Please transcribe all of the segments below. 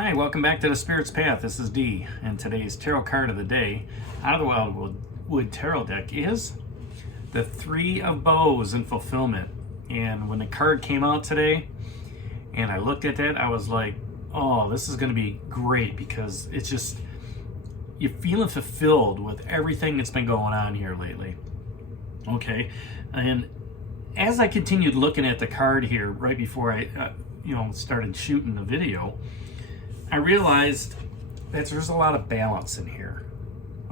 Hi, welcome back to the Spirit's Path. This is Dee, and today's tarot card of the day out of the Wildwood Tarot deck is the Three of Bows in Fulfillment. And when the card came out today and I looked at that, I was like, oh, this is going to be great because it's just, you're feeling fulfilled with everything that's been going on here lately. Okay, and as I continued looking at the card here right before I started shooting the video, I realized that there's a lot of balance in here.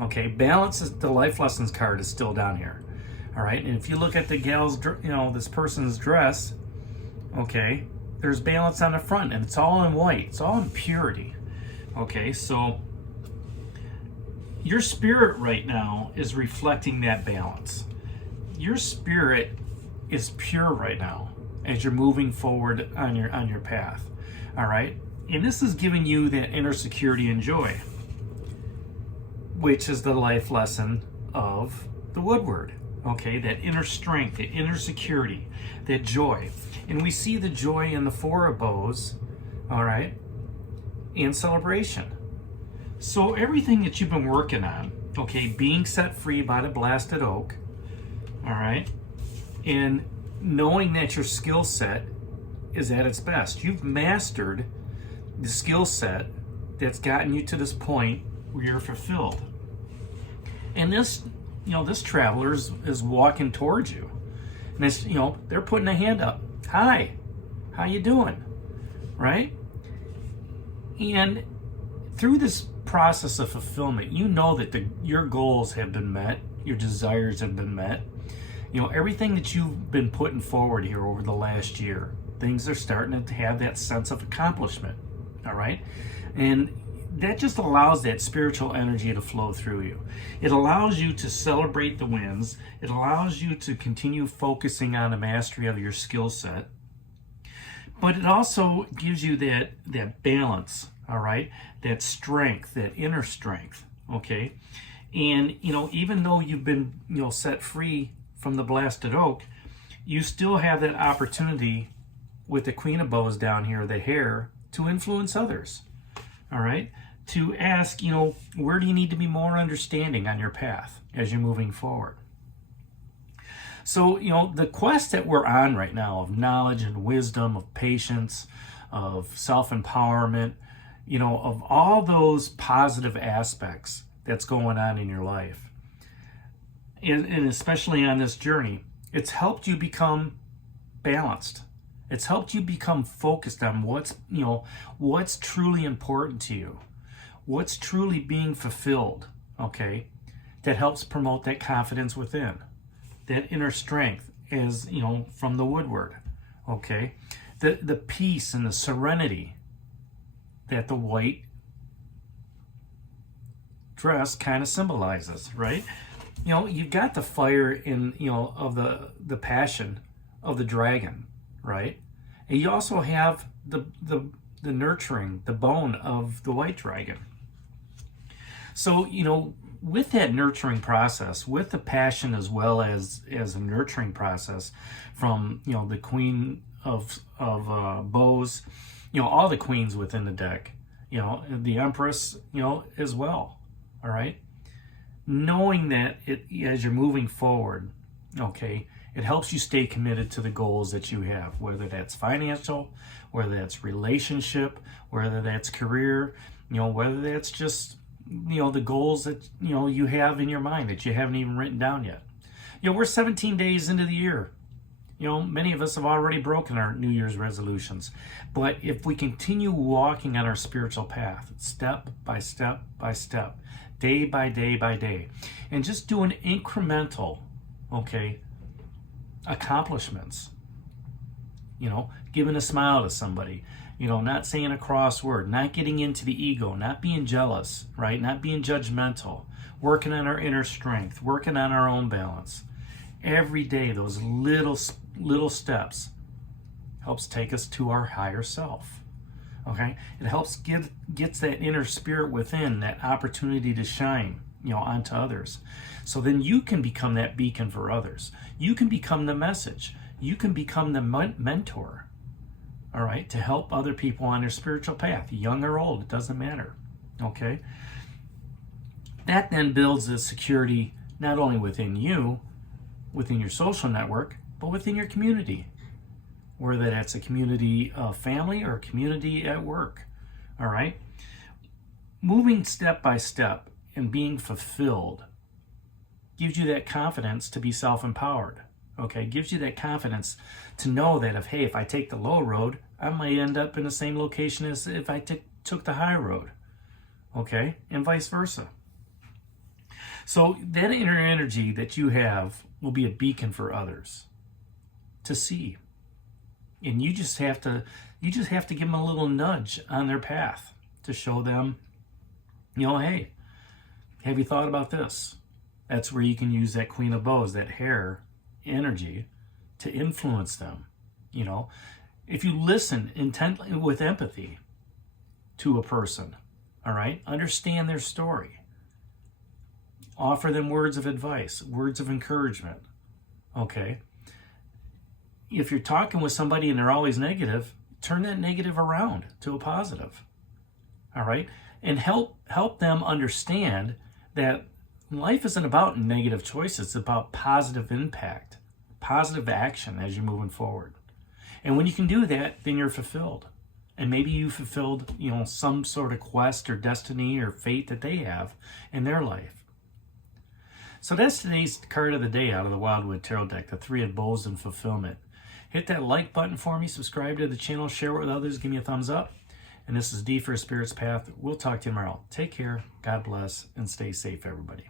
Okay, balance is the life lessons card is still down here. All right, and if you look at the gal's, this person's dress, okay, there's balance on the front, and it's all in white. It's all in purity. Okay, so your spirit right now is reflecting that balance. Your spirit is pure right now as you're moving forward on your path. All right. And this is giving you that inner security and joy, which is the life lesson of the Woodward. Okay, that inner strength, that inner security, that joy. And we see the joy in the Four of Bows, all right, and celebration. So everything that you've been working on, okay, being set free by the blasted oak, all right, and knowing that your skill set is at its best. You've mastered the skill set that's gotten you to this point where you're fulfilled. And this traveler is walking towards you. And it's, they're putting a hand up. Hi, how you doing? Right? And through this process of fulfillment, you know that your goals have been met, your desires have been met. Everything that you've been putting forward here over the last year, things are starting to have that sense of accomplishment. All right, and that just allows that spiritual energy to flow through you. It allows you to celebrate the wins. It allows you to continue focusing on the mastery of your skill set. But it also gives you that balance, all right, that strength, that inner strength, okay? And, even though you've been, set free from the blasted oak, you still have that opportunity with the Queen of Bows down here, the hare, to influence others, all right? To ask, where do you need to be more understanding on your path as you're moving forward? So, the quest that we're on right now of knowledge and wisdom, of patience, of self-empowerment, of all those positive aspects that's going on in your life, and especially on this journey, it's helped you become balanced. It's helped you become focused on what's truly important to you, what's truly being fulfilled, okay? That helps promote that confidence within, that inner strength as, from the Woodward, okay? The peace and the serenity that the white dress kind of symbolizes, right? You've got the fire in, of the passion of the dragon, right? And you also have the nurturing, the bone of the white dragon. So, with that nurturing process, with the passion as well as a nurturing process from, the Queen of Bows, all the queens within the deck, the Empress, as well, all right? Knowing that as you're moving forward, okay, it helps you stay committed to the goals that you have, whether that's financial, whether that's relationship, whether that's career, whether that's just, the goals that, you have in your mind that you haven't even written down yet. We're 17 days into the year. Many of us have already broken our New Year's resolutions. But if we continue walking on our spiritual path, step by step by step, day by day by day, and just doing incremental, okay, accomplishments, giving a smile to somebody, not saying a cross word, not getting into the ego, not being jealous, right? Not being judgmental, working on our inner strength, working on our own balance. Every day, those little steps helps take us to our higher self, okay? It helps gets that inner spirit within, that opportunity to shine, onto others. So then you can become that beacon for others. You can become the message. You can become the mentor, all right, to help other people on their spiritual path, young or old, it doesn't matter, okay? That then builds a security not only within you, within your social network, but within your community, whether that's a community of family or a community at work, all right? Moving step by step and being fulfilled gives you that confidence to be self-empowered, okay? Gives you that confidence to know that if I take the low road, I might end up in the same location as if I took the high road, okay? And vice versa. So that inner energy that you have will be a beacon for others to see. And you just have to give them a little nudge on their path to show them, hey, have you thought about this? That's where you can use that Queen of Bows, that hair energy, to influence them. If you listen intently with empathy to a person, all right, understand their story, offer them words of advice, words of encouragement, okay? If you're talking with somebody and they're always negative, turn that negative around to a positive, all right? And help them understand that life isn't about negative choices. It's about positive impact, positive action as you're moving forward. And when you can do that, then you're fulfilled. And maybe you fulfilled, some sort of quest or destiny or fate that they have in their life. So that's today's card of the day out of the Wildwood Tarot deck, the Three of Bowls and Fulfillment. Hit that like button for me, subscribe to the channel, share it with others, give me a thumbs up. And this is D for a Spirit's Path. We'll talk to you tomorrow. Take care, God bless, and stay safe, everybody.